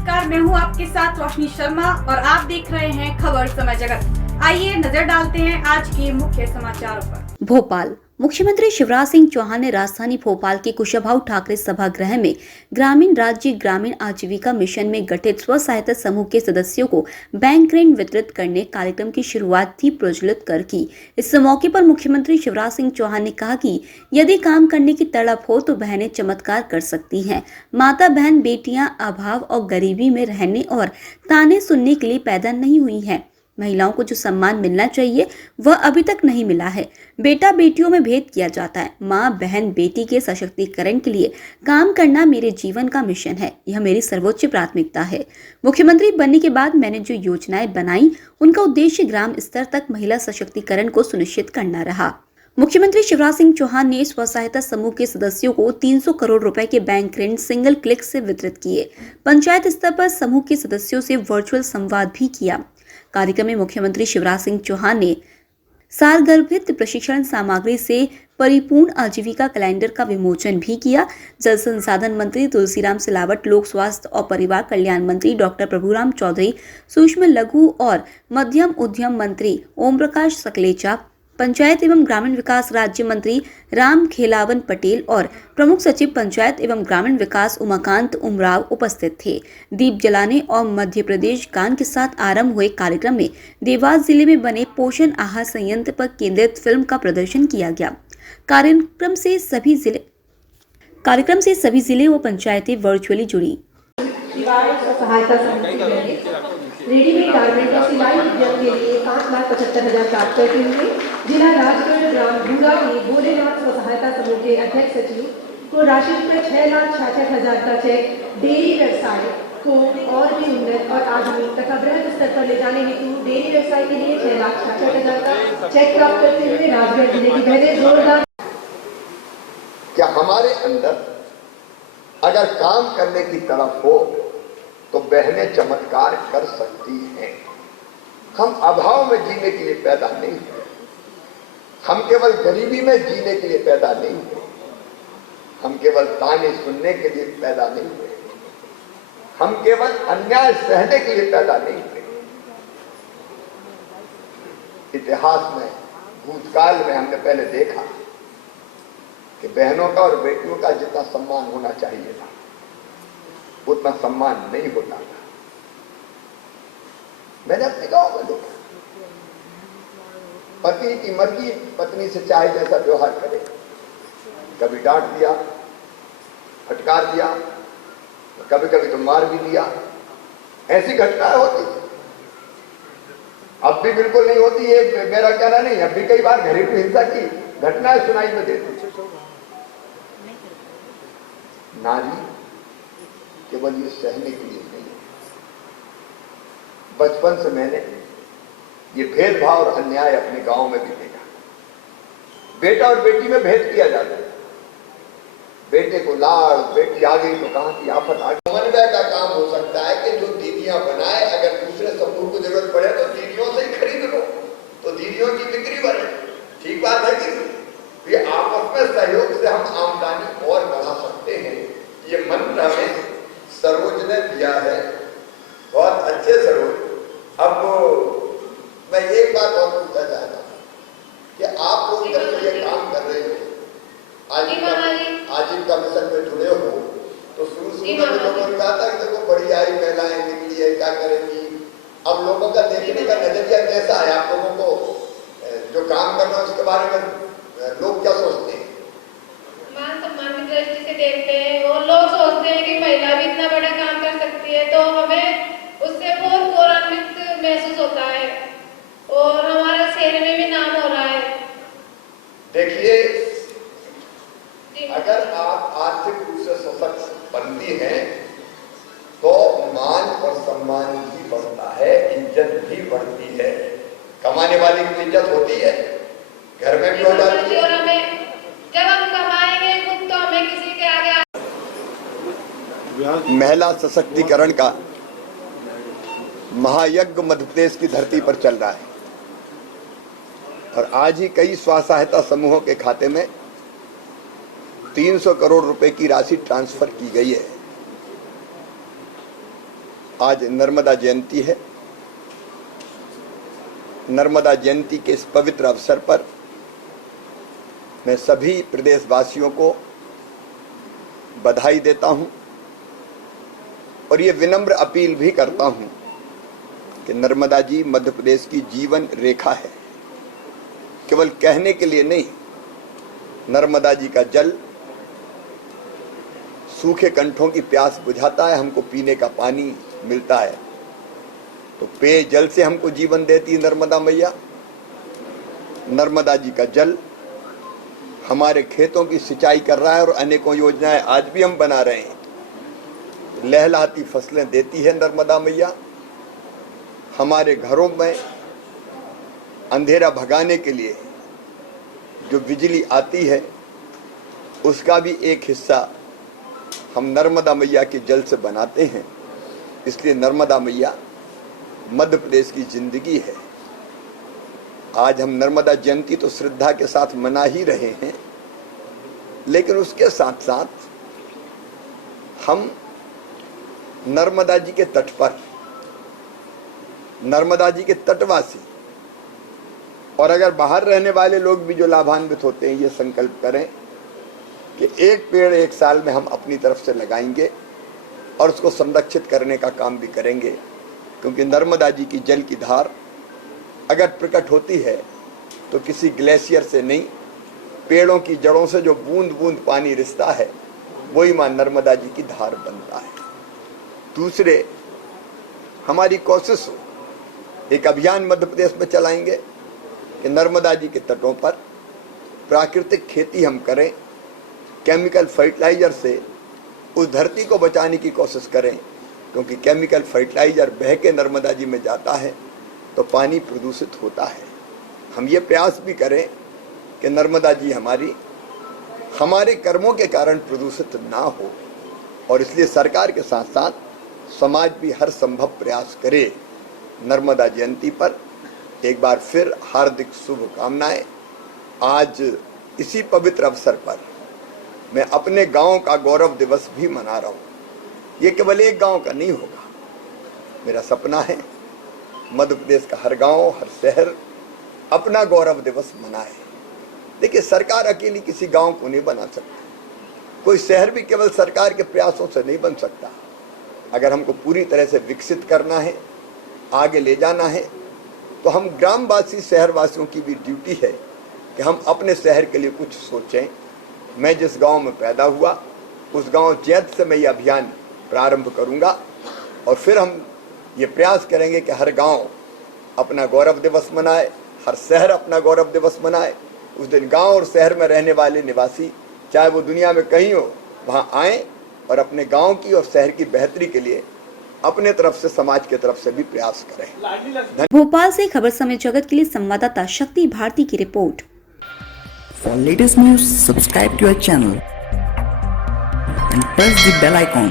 नमस्कार, मैं हूं आपके साथ रोशनी शर्मा और आप देख रहे हैं खबर समय जगत। आइए नजर डालते हैं आज के मुख्य समाचारों पर। भोपाल। मुख्यमंत्री शिवराज सिंह चौहान ने राजधानी भोपाल के कुशाभाऊ ठाकरे सभागृह में ग्रामीण राज्य ग्रामीण आजीविका मिशन में गठित स्व सहायता समूह के सदस्यों को बैंक ऋण वितरित करने कार्यक्रम की शुरुआत थी प्रज्वलित कर की। इस मौके पर मुख्यमंत्री शिवराज सिंह चौहान ने कहा कि यदि काम करने की तड़प हो तो बहनें चमत्कार कर सकती हैं। माता बहन बेटियां अभाव और गरीबी में रहने और ताने सुनने के लिए पैदा नहीं हुई हैं। महिलाओं को जो सम्मान मिलना चाहिए वह अभी तक नहीं मिला है। बेटा बेटियों में भेद किया जाता है। माँ बहन बेटी के सशक्तिकरण के लिए काम करना मेरे जीवन का मिशन है। यह मेरी सर्वोच्च प्राथमिकता है। मुख्यमंत्री बनने के बाद मैंने जो योजनाएं बनाई उनका उद्देश्य ग्राम स्तर तक महिला सशक्तिकरण को सुनिश्चित करना रहा। मुख्यमंत्री शिवराज सिंह चौहान ने स्व सहायता समूह के सदस्यों को 300 करोड़ रुपए के बैंक ऋण सिंगल क्लिक से वितरित किए। पंचायत स्तर पर समूह के सदस्यों से वर्चुअल संवाद भी किया। कार्यक्रम में मुख्यमंत्री शिवराज सिंह चौहान ने सारगर्भित प्रशिक्षण सामग्री से परिपूर्ण आजीविका कैलेंडर का विमोचन भी किया। जल संसाधन मंत्री तुलसीराम सिलावट, लोक स्वास्थ्य और परिवार कल्याण मंत्री डॉक्टर प्रभुराम चौधरी, सूक्ष्म लघु और मध्यम उद्यम मंत्री ओम प्रकाश सकलेचा, पंचायत एवं ग्रामीण विकास राज्य मंत्री राम खेलावन पटेल और प्रमुख सचिव पंचायत एवं ग्रामीण विकास उमाकांत उमराव उपस्थित थे। दीप जलाने और मध्य प्रदेश गान के साथ आरंभ हुए कार्यक्रम में देवास जिले में बने पोषण आहार संयंत्र पर केंद्रित फिल्म का प्रदर्शन किया गया। कार्यक्रम से सभी जिले व पंचायतें वर्चुअली जुड़ी। रेडीमेड गारमेंट और सिलाई उद्योग के लिए 5,75,000 प्राप्त करते हुए जिला राजगढ़ ग्राम भूरा में भोलेनाथ स्व सहायता समूह के अध्यक्ष सचिव को राशि रुपये 6,66,000 का चेक डेयरी व्यवसाय को और भी उन्नत और आधुनिक तथा बृहद स्तर पर ले जाने हेतु डेयरी व्यवसाय के लिए 6,66,000 का चेक प्राप्त करते हुए राजगढ़ जिले की बहनें जोरदार। क्या हमारे अंदर अगर काम करने की तड़प हो तो बहनें चमत्कार कर सकती हैं। हम अभाव में जीने के लिए पैदा नहीं हुए। हम केवल गरीबी में जीने के लिए पैदा नहीं हुए। हम केवल ताने सुनने के लिए पैदा नहीं हुए। हम केवल अन्याय सहने के लिए पैदा नहीं हुए। इतिहास में, भूतकाल में हमने पहले देखा कि बहनों का और बेटियों का जितना सम्मान होना चाहिए था उतना सम्मान नहीं होता था। मैंने अपने गांव में देखा, पति की मर्जी पत्नी से चाहे जैसा व्यवहार करे, कभी डांट दिया, फटकार दिया, कभी कभी तो मार भी दिया। ऐसी घटनाएं होती, अब भी बिल्कुल नहीं होती, ये मेरा कहना नहीं। अब भी कई बार घरेलू हिंसा की घटनाएं सुनाई में देती। नारी केवल ये सहने के लिए नहीं। बचपन से मैंने ये भेदभाव और अन्याय अपने गांव में भी देखा। बेटा और बेटी में भेद किया जाता है। बेटे को लाड़, बेटी आ गई तो कहां की आफत आ गई। समन्वय का काम हो सकता है कि जो दीदियां बनाए, अगर दूसरे समूह को जरूरत पड़े तो दीदियों से ही खरीद लो, तो दीदियों की बिक्री बढ़े। ठीक बात है कि ये आपस में सहयोग से हम आमदनी और बढ़ा सकते हैं। ये मंत्र हमें सरोज ने दिया है, बहुत अच्छे सरोज। अब मैं एक बात और पूछना चाहता हूँ कि आप लोग जब ये काम कर रहे हो, आजीविका मिशन में जुड़े हो, तो शुरू में लोगों ने कहा था कि देखो बड़ी आई महिलाएं निकली है, क्या करेंगी। अब लोगों का देखने का नजरिया कैसा है? आप लोगों को जो काम करना है उसके बारे में लोग क्या सोचते हैं? मान सम्मान की दृष्टि से देखते हैं और लोग सोचते हैं कि महिला भी इतना बड़ा काम कर सकती है, तो हमें उससे बहुत गौरवान्वित महसूस होता है और हमारा शहर में भी नाम हो रहा है। देखिए, अगर आप आर्थिक रूप से सशक्त बनती हैं तो मान और सम्मान भी बढ़ता है, इज्जत भी बढ़ती है। कमाने वाली की इज्जत होती है, घर में भी हो जाती है। और हमें जब हम कमाएंगे खुद तो हमें किसी के आगे। महिला सशक्तिकरण का महायज्ञ मध्य प्रदेश की धरती पर चल रहा है और आज ही कई स्व सहायता समूहों के खाते में 300 करोड़ रुपए की राशि ट्रांसफर की गई है। आज नर्मदा जयंती है। नर्मदा जयंती के इस पवित्र अवसर पर मैं सभी प्रदेशवासियों को बधाई देता हूं और ये विनम्र अपील भी करता हूं कि नर्मदा जी मध्य प्रदेश की जीवन रेखा है। केवल कहने के लिए नहीं, नर्मदा जी का जल सूखे कंठों की प्यास बुझाता है, हमको पीने का पानी मिलता है। तो पेय जल से हमको जीवन देती है नर्मदा मैया। नर्मदा जी का जल हमारे खेतों की सिंचाई कर रहा है और अनेकों योजनाएं आज भी हम बना रहे हैं। लहलहाती फसलें देती है नर्मदा मैया। हमारे घरों में अंधेरा भगाने के लिए जो बिजली आती है उसका भी एक हिस्सा हम नर्मदा मैया के जल से बनाते हैं। इसलिए नर्मदा मैया मध्य प्रदेश की जिंदगी है। आज हम नर्मदा जयंती तो श्रद्धा के साथ मना ही रहे हैं, लेकिन उसके साथ साथ हम नर्मदा जी के तट पर, नर्मदा जी के तटवासी और अगर बाहर रहने वाले लोग भी जो लाभान्वित होते हैं, ये संकल्प करें कि एक पेड़ एक साल में हम अपनी तरफ से लगाएंगे और उसको संरक्षित करने का काम भी करेंगे। क्योंकि नर्मदा जी की जल की धार अगर प्रकट होती है तो किसी ग्लेशियर से नहीं, पेड़ों की जड़ों से जो बूंद बूंद पानी रिसता है वही मां नर्मदा जी की धार बनता है। दूसरे, हमारी कोशिश हो, एक अभियान मध्य प्रदेश में चलाएंगे कि नर्मदा जी के तटों पर प्राकृतिक खेती हम करें, केमिकल फर्टिलाइजर से उस धरती को बचाने की कोशिश करें। क्योंकि केमिकल फर्टिलाइजर बह के नर्मदा जी में जाता है तो पानी प्रदूषित होता है। हम ये प्रयास भी करें कि नर्मदा जी हमारे कर्मों के कारण प्रदूषित ना हो, और इसलिए सरकार के साथ साथ समाज भी हर संभव प्रयास करे। नर्मदा जयंती पर एक बार फिर हार्दिक शुभकामनाएं। आज इसी पवित्र अवसर पर मैं अपने गांव का गौरव दिवस भी मना रहा हूं। ये केवल एक गांव का नहीं होगा, मेरा सपना है मध्य प्रदेश का हर गांव, हर शहर अपना गौरव दिवस मनाए। देखिए, सरकार अकेली किसी गांव को नहीं बना सकती, कोई शहर भी केवल सरकार के प्रयासों से नहीं बन सकता। अगर हमको पूरी तरह से विकसित करना है, आगे ले जाना है, तो हम ग्रामवासी शहरवासियों की भी ड्यूटी है कि हम अपने शहर के लिए कुछ सोचें। मैं जिस गांव में पैदा हुआ उस गांव जैत से मैं ये अभियान प्रारंभ करूंगा और फिर हम ये प्रयास करेंगे कि हर गांव अपना गौरव दिवस मनाए, हर शहर अपना गौरव दिवस मनाए। उस दिन गांव और शहर में रहने वाले निवासी, चाहे वो दुनिया में कहीं हो, वहां आए और अपने गांव की और शहर की बेहतरी के लिए अपने तरफ से, समाज के तरफ से भी प्रयास करें। भोपाल से खबर समय जगत के लिए संवाददाता शक्ति भारती की report. For latest news, subscribe to our channel and press the bell icon.